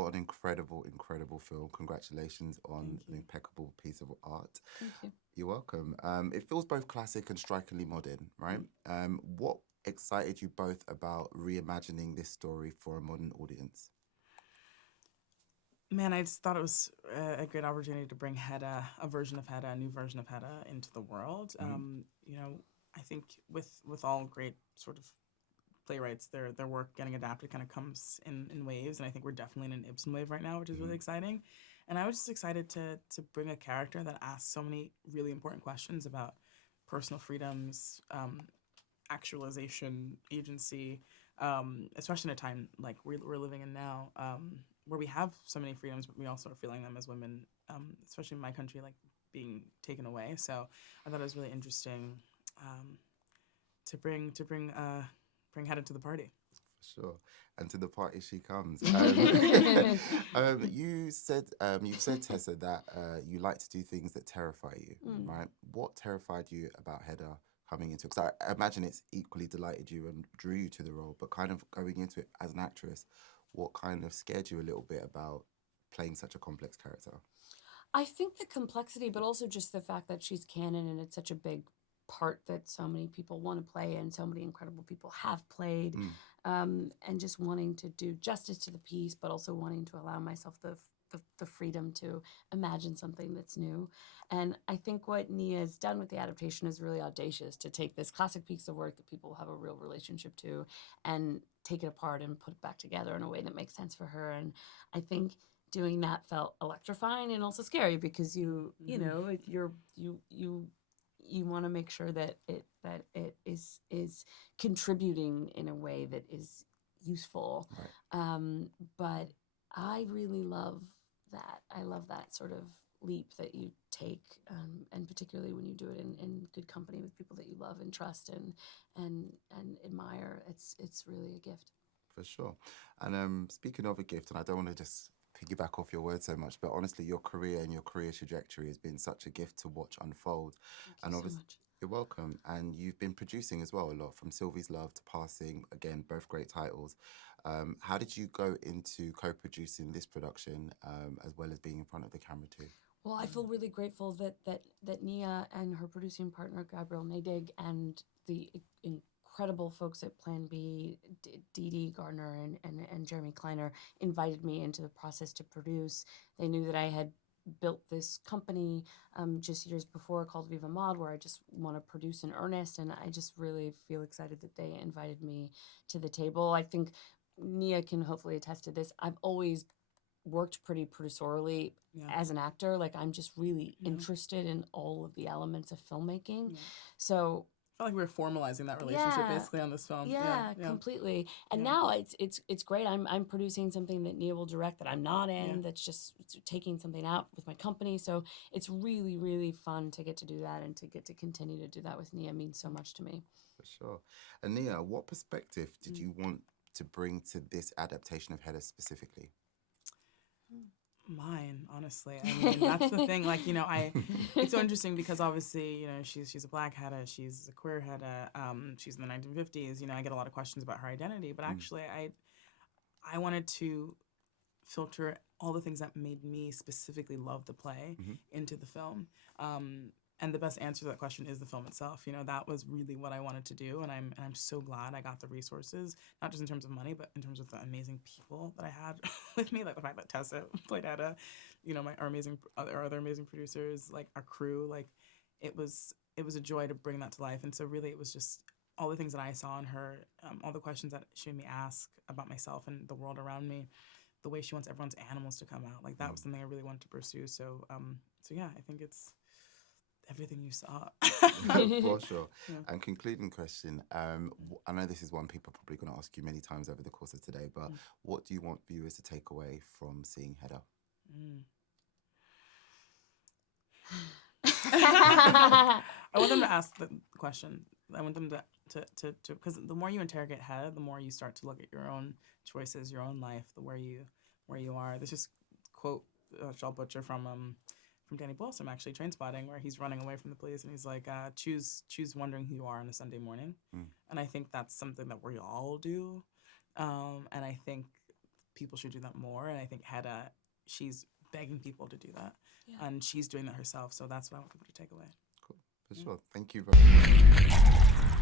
what an incredible, incredible film. Congratulations on Thank an you. impeccable piece of art. Thank you. You're welcome. It feels both classic and strikingly modern, right? Mm. What excited you both about reimagining this story for a modern audience? Man, I just thought it was a great opportunity to bring Hedda, a version of Hedda, a new version of Hedda, into the world. You know, I think with all great sort of playwrights, their work getting adapted kind of comes in waves, and I think we're definitely in an Ibsen wave right now, which is really exciting. And I was just excited to bring a character that asks so many really important questions about personal freedoms, actualization, agency, especially in a time like we're living in now, where we have so many freedoms, but we also are feeling them as women, especially in my country, like being taken away. So I thought it was really interesting to bring Hedda to the party. Sure. And to the party she comes. You've said, Tessa, that you like to do things that terrify you, right? What terrified you about Hedda coming into it? Because I imagine it's equally delighted you and drew you to the role, but kind of going into it as an actress, what kind of scared you a little bit about playing such a complex character? I think the complexity, but also just the fact that she's canon and it's such a big part that so many people want to play and so many incredible people have played, and just wanting to do justice to the piece, but also wanting to allow myself the freedom to imagine something that's new. And I think what Nia has done with the adaptation is really audacious to take this classic piece of work that people have a real relationship to and take it apart and put it back together in a way that makes sense for her. And I think doing that felt electrifying and also scary because you know you want to make sure that it is contributing in a way that is useful. Right. But I really love that. I love that sort of leap that you take, and particularly when you do it in good company with people that you love and trust and admire. It's really a gift. For sure. And speaking of a gift, and I don't want to just piggyback off your words so much, but honestly, your career and your career trajectory has been such a gift to watch unfold. Thank And you so obviously, much. you're welcome. And you've been producing as well a lot, from Sylvie's Love to Passing. Again, both great titles. How did you go into co-producing this production, as well as being in front of the camera too? Well, I feel really grateful that Nia and her producing partner Gabrielle Nadig and the incredible folks at Plan B, Dee Dee Gardner and Jeremy Kleiner, invited me into the process to produce. They knew that I had built this company just years before called Viva Mod, where I just want to produce in earnest, and I just really feel excited that they invited me to the table. I think Nia can hopefully attest to this. I've always worked pretty producerally as an actor. Like, I'm just really interested in all of the elements of filmmaking. So I felt like we were formalizing that relationship basically on this film. yeah, completely. And now it's great. I'm producing something that Nia will direct that I'm not in. That's just taking something out with my company. So it's really, really fun to get to do that and to get to continue to do that with Nia means so much to me. For sure. And Nia, what perspective did you want to bring to this adaptation of Hedda specifically? Mine, honestly. I mean, that's the thing. Like, you know, it's so interesting because obviously, you know, she's a black Hedda, she's a queer Hedda, she's in the 1950s. You know, I get a lot of questions about her identity, but actually, I wanted to filter all the things that made me specifically love the play into the film. And the best answer to that question is the film itself. You know, that was really what I wanted to do, and I'm so glad I got the resources, not just in terms of money, but in terms of the amazing people that I had with me, like the fact that Tessa played Hedda, you know, our other amazing producers, like our crew, like it was a joy to bring that to life. And so really, it was just all the things that I saw in her, all the questions that she made me ask about myself and the world around me, the way she wants everyone's animals to come out, like that was something I really wanted to pursue. So yeah, I think it's everything you saw. For sure. And concluding question, I know this is one people are probably going to ask you many times over the course of today, but what do you want viewers to take away from seeing Hedda? I want them to ask the question. I want them to because the more you interrogate Hedda, the more you start to look at your own choices, your own life, where you are. There's this quote, I'll butcher, from Danny Blossom, actually, Trainspotting, where he's running away from the police and he's like, choose wondering who you are on a Sunday morning. And I think that's something that we all do. And I think people should do that more. And I think Hedda, she's begging people to do that. Yeah. And she's doing that herself. So that's what I want people to take away. Cool. For sure. Thank you very much.